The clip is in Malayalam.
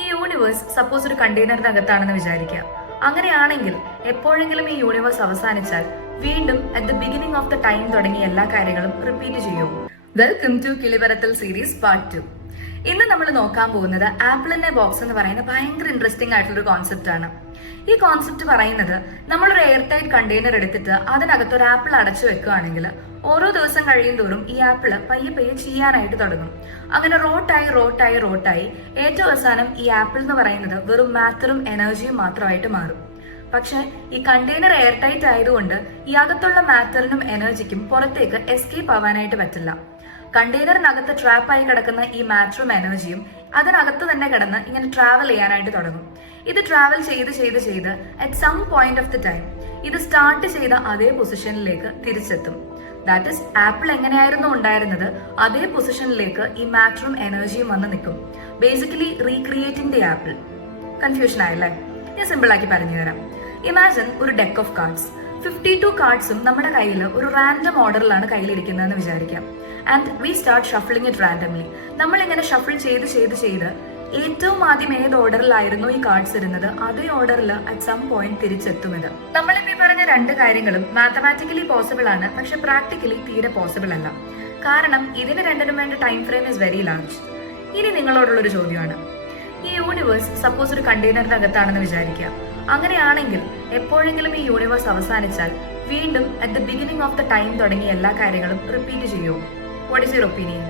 ഈ യൂണിവേഴ്സ് സപ്പോസ് ഒരു കണ്ടെയ്നറിനകത്താണെന്ന് വിചാരിക്കുക. അങ്ങനെയാണെങ്കിൽ എപ്പോഴെങ്കിലും ഈ യൂണിവേഴ്സ് അവസാനിച്ചാൽ വീണ്ടും at the beginning of the time തുടങ്ങിയ എല്ലാ കാര്യങ്ങളും റിപ്പീറ്റ് ചെയ്യും. വെൽക്കം ടു കിളിപരത്തൽ സീരീസ് പാർട്ട് 2. ഇന്ന് നമ്മൾ നോക്കാൻ പോകുന്നത് ആപ്പിൾ ഇൻ എ ബോക്സ് എന്ന് പറയുന്ന ഭയങ്കര ഇൻട്രസ്റ്റിംഗ് ആയിട്ടുള്ള ഒരു കോൺസെപ്റ്റ് ആണ്. ഈ കോൺസെപ്റ്റ് പറയുന്നത് നമ്മളൊരു എയർ ടൈറ്റ് കണ്ടെയ്നർ എടുത്തിട്ട് അതിനകത്ത് ഒരു ആപ്പിൾ അടച്ചു വെക്കുകയാണെങ്കിൽ ഓരോ ദിവസം കഴിയും തോറും ഈ ആപ്പിള് പയ്യെ പയ്യെ ചെയ്യാനായിട്ട് തുടങ്ങും. അങ്ങനെ റോട്ടായി ഏറ്റവും അവസാനം ഈ ആപ്പിൾ എന്ന് പറയുന്നത് വെറും മാറ്ററും എനർജിയും മാത്രമായിട്ട് മാറും. പക്ഷെ ഈ കണ്ടെയ്നർ എയർ ടൈറ്റ് ആയതുകൊണ്ട് ഈ അകത്തുള്ള മാറ്ററിനും എനർജിക്കും പുറത്തേക്ക് എസ്കേപ്പ് ആവാനായിട്ട് പറ്റില്ല. കണ്ടെയ്നറിനകത്ത് ട്രാപ്പായി കിടക്കുന്ന ഈ മാറ്ററും എനർജിയും അതിനകത്ത് തന്നെ കിടന്ന് ഇങ്ങനെ ട്രാവൽ ചെയ്യാനായിട്ട് തുടങ്ങും. ഇത് ട്രാവൽ ചെയ്ത് at some point of the time ഇത് സ്റ്റാർട്ട് ചെയ്ത അതേ പൊസിഷനിലേക്ക് തിരിച്ചെത്തും. ദാറ്റ് ഇസ് ആപ്പിൾ എങ്ങനെയായിരുന്നു ഉണ്ടായിരുന്നത് അതേ പൊസിഷനിലേക്ക് ഈ മാറ്ററും എനർജിയും വന്ന് നിൽക്കും. Basically recreating the apple. Confusion ആയല്ലേ? ഞാൻ സിമ്പിൾ ആക്കി പറഞ്ഞു തരാം. ഇമാജിൻ ഒരു ഡെക്ക് ഓഫ് കാർഡ്സ്. 52 കാർഡ്സും നമ്മുടെ കയ്യിൽ ഒരു റാൻഡം ഓർഡറിലാണ് കയ്യിലിരിക്കുന്നതെന്ന് വിചാരിക്കാം. And we start shuffling it randomly. നമ്മളിങ്ങനെ ഷഫിൾ ചെയ്ത് ഏറ്റവും ആദ്യം ഏത് ഓർഡറിലായിരുന്നു ഈ കാർഡ്സ് ഇരുന്നത് അതേ ഓർഡറിൽ അറ്റ് സം പോയിന്റ് തിരിച്ചെത്തും. ഇത് നമ്മളിപ്പോ ഈ പറഞ്ഞ രണ്ട് കാര്യങ്ങളും മാത്തമാറ്റിക്കലി പോസിബിൾ ആണ്, പക്ഷെ പ്രാക്ടിക്കലി തീരെ പോസിബിൾ അല്ല. കാരണം ഇതിന് രണ്ടിനും വേണ്ട time frame is very large. ഇനി നിങ്ങളോടുള്ളൊരു ചോദ്യമാണ്, ഈ യൂണിവേഴ്സ് സപ്പോസ് ഒരു കണ്ടെയ്നറിനകത്താണെന്ന് വിചാരിക്കുക. അങ്ങനെയാണെങ്കിൽ എപ്പോഴെങ്കിലും ഈ യൂണിവേഴ്സ് അവസാനിച്ചാൽ വീണ്ടും at the beginning of the time തുടങ്ങിയ എല്ലാ കാര്യങ്ങളും റിപ്പീറ്റ് ചെയ്യും. What is your opinion?